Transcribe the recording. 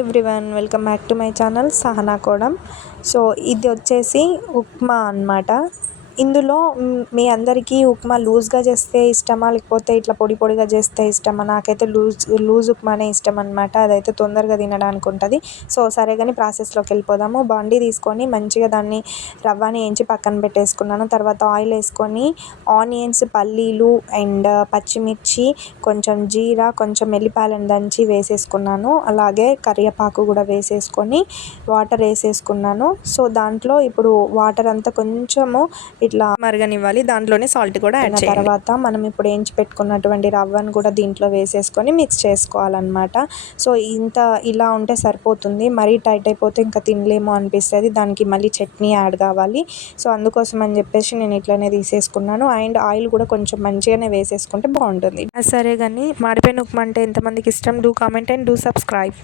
Everyone welcome back to my channel Sahana Kodam so ఇది వచ్చేసి ఉప్మా అన్నమాట. ఇందులో మీ అందరికీ ఉప్మా లూజ్గా చేస్తే ఇష్టమా? లేకపోతే ఇట్లా పొడి పొడిగా చేస్తే ఇష్టమా? నాకైతే లూజ్ లూజ్ ఉప్మానే ఇష్టం అనమాట అదైతే తొందరగా తినడానికి ఉంటుంది. సో సరే కానీ ప్రాసెస్లోకి వెళ్ళిపోదాము. బాండీ తీసుకొని మంచిగా దాన్ని రవ్వని వేయించి పక్కన పెట్టేసుకున్నాను. తర్వాత ఆయిల్ వేసుకొని ఆనియన్స్ పల్లీలు అండ్ పచ్చిమిర్చి కొంచెం జీరా కొంచెం ఎల్లిపాయలను దంచి వేసేసుకున్నాను. అలాగే కరివేపాకు కూడా వేసేసుకొని వాటర్ వేసేసుకున్నాను. సో దాంట్లో ఇప్పుడు వాటర్ అంతా కొంచెము ఇట్లా మరగనివ్వాలి. దాంట్లోనే సాల్ట్ కూడా యాడ్ చేయాలి. తర్వాత మనం ఇప్పుడు వేయించి పెట్టుకున్నటువంటి రవ్వను కూడా దీంట్లో వేసేసుకొని మిక్స్ చేసుకోవాలన్నమాట. సో ఇంత ఇలా ఉంటే సరిపోతుంది. మరీ టైట్ అయిపోతే ఇంకా తినలేము అనిపిస్తుంది. దానికి మళ్ళీ చట్నీ యాడ్ కావాలి. సో అందుకోసం అని చెప్పేసి నేను ఇట్లనే తీసేసుకున్నాను. అండ్ ఆయిల్ కూడా కొంచెం మంచిగానే వేసేసుకుంటే బాగుంటుంది. సరే కానీ మాడిపోయిన ఉప్మా అంటే ఎంతమందికి ఇష్టం? Do comment and do subscribe.